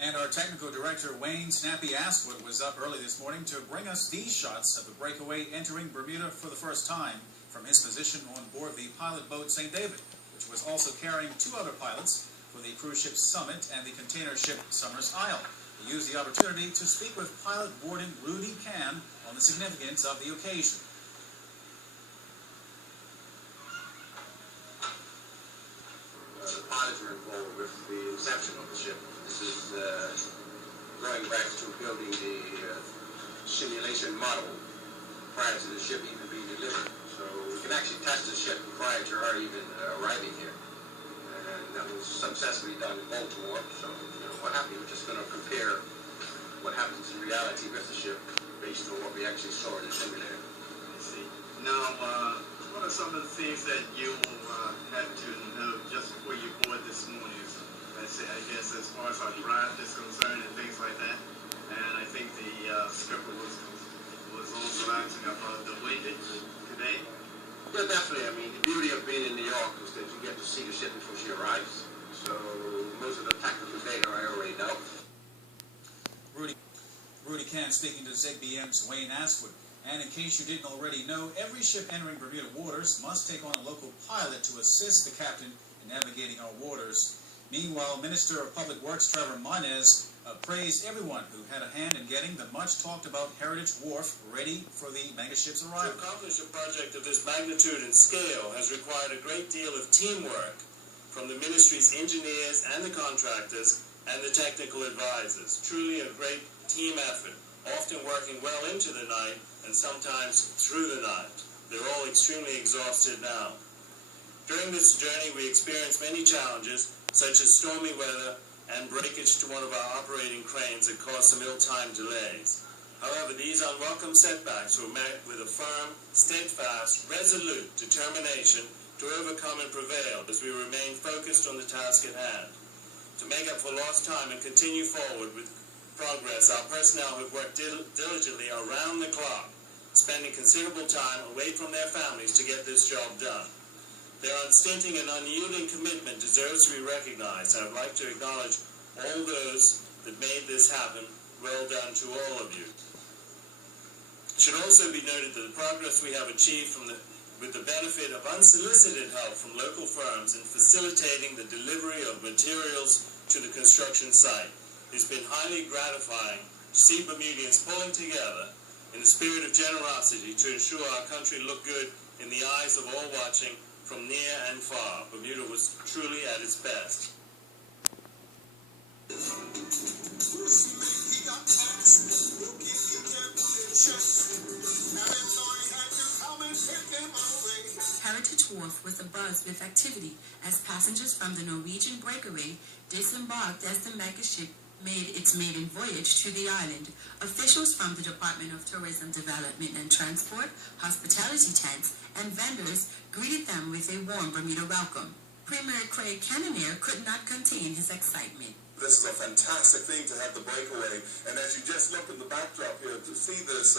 And our technical director, Wayne Snappy Aswood, was up early this morning to bring us these shots of the Breakaway entering Bermuda for the first time from his position on board the pilot boat St. David, which was also carrying two other pilots for the cruise ship Summit and the container ship Summer's Isle. He used the opportunity to speak with pilot warden Rudy Can on the significance of the occasion. The pilots were involved with the inception of the ship. This is going back to building the simulation model prior to the ship even being delivered. So we can actually test the ship prior to her even arriving here. And that was successfully done in Baltimore. So what happened, we're just going to compare what happens in reality with the ship based on what we actually saw in the simulator. I see. Now, what are some of the things that you had to know just before you board this morning? I guess as far as our draft is concerned and things like that. And I think the skipper was also asking about the wind today. Yeah, definitely. I mean, the beauty of being in New York is that you get to see the ship before she arrives. So most of the technical data I already know. Rudy Can speaking to ZBM's Wayne Aswood. And in case you didn't already know, every ship entering Bermuda waters must take on a local pilot to assist the captain in navigating our waters. Meanwhile, Minister of Public Works Trevor Moniz praised everyone who had a hand in getting the much-talked-about Heritage Wharf ready for the megaship's arrival. To accomplish a project of this magnitude and scale has required a great deal of teamwork from the ministry's engineers and the contractors and the technical advisors. Truly a great team effort, often working well into the night and sometimes through the night. They're all extremely exhausted now. During this journey, we experienced many challenges, such as stormy weather and breakage to one of our operating cranes that caused some ill-timed delays. However, these unwelcome setbacks were met with a firm, steadfast, resolute determination to overcome and prevail as we remain focused on the task at hand. To make up for lost time and continue forward with progress, our personnel have worked diligently around the clock, spending considerable time away from their families to get this job done. Their unstinting and unyielding commitment deserves to be recognized, and I'd like to acknowledge all those that made this happen. Well done to all of you. It should also be noted that the progress we have achieved with the benefit of unsolicited help from local firms in facilitating the delivery of materials to the construction site. It's been highly gratifying to see Bermudians pulling together in the spirit of generosity to ensure our country looked good in the eyes of all watching from near and far. Bermuda was truly at its best. Heritage Wharf was abuzz with activity as passengers from the Norwegian Breakaway disembarked as the megaship made its maiden voyage to the island. Officials from the Department of Tourism Development and Transport, hospitality tents, and vendors greeted them with a warm Bermuda welcome. Premier Craig Kennemere could not contain his excitement. This is a fantastic thing to have the Breakaway, and as you just look in the backdrop here, to see this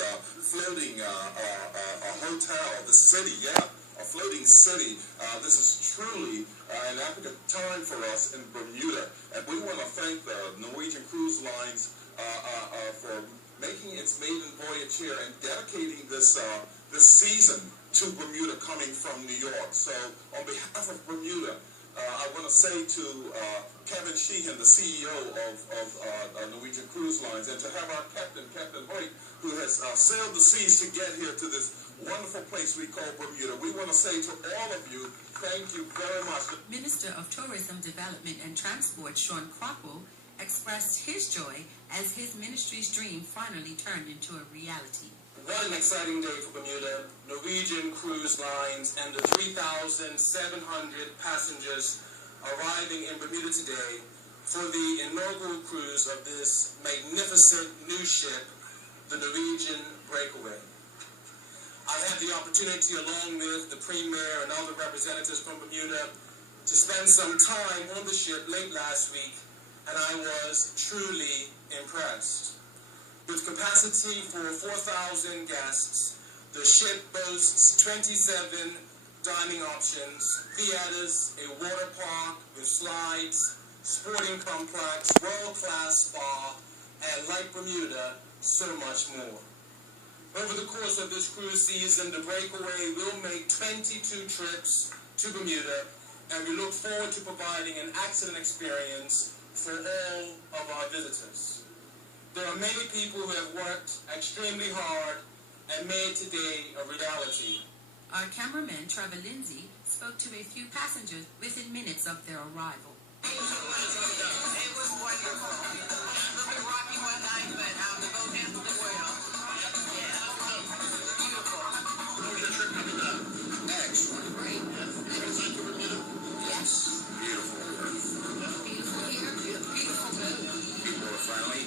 floating hotel, the city, a floating city. This is truly an epic time for us in Bermuda, and we want to thank the Norwegian Cruise Lines for making its maiden voyage here and dedicating this season to Bermuda, coming from New York. So, on behalf of Bermuda, I want to say to Kevin Sheehan, the CEO of Norwegian Cruise Lines, and to have our captain, Captain Hoyt, who has sailed the seas to get here to this wonderful place we call Bermuda. We want to say to all of you, thank you very much. Minister of Tourism Development and Transport, Sean Crockwell, expressed his joy as his ministry's dream finally turned into a reality. What an exciting day for Bermuda. Norwegian Cruise Lines and the 3,700 passengers arriving in Bermuda today for the inaugural cruise of this magnificent new ship, the Norwegian Breakaway. I had the opportunity, along with the Premier and other representatives from Bermuda, to spend some time on the ship late last week, and I was truly impressed. With capacity for 4,000 guests, the ship boasts 27 dining options, theaters, a water park with slides, sporting complex, world-class spa, and like Bermuda, so much more. Over the course of this cruise season, the Breakaway will make 22 trips to Bermuda, and we look forward to providing an excellent experience for all of our visitors. There are many people who have worked extremely hard and made today a reality. Our cameraman, Trevor Lindsay, spoke to a few passengers within minutes of their arrival. It was wonderful. A little bit rocky one night, but the boat handled it well. Yeah, beautiful. How was your trip coming down? Excellent. Great. Excited to Bermuda? Yes. Beautiful. Beautiful here. Beautiful boat. People are friendly.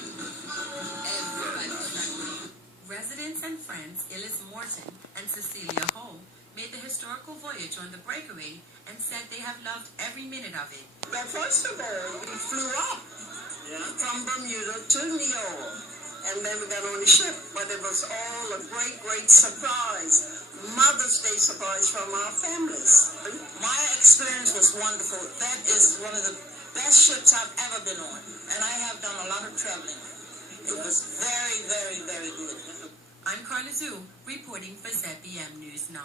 Everybody's friendly. Residents and friends Illis Morton and Cecilia Hull made the historical voyage on the Breakaway and said they have loved every minute of it. Well, first of all, we flew up from Bermuda to New York, and then we got on the ship, but it was all a great, great surprise. Mother's Day surprise from our families. My experience was wonderful. That is one of the best ships I've ever been on, and I have done a lot of traveling. It was very, very, very good. I'm Carla Zhu, reporting for ZBM News 9.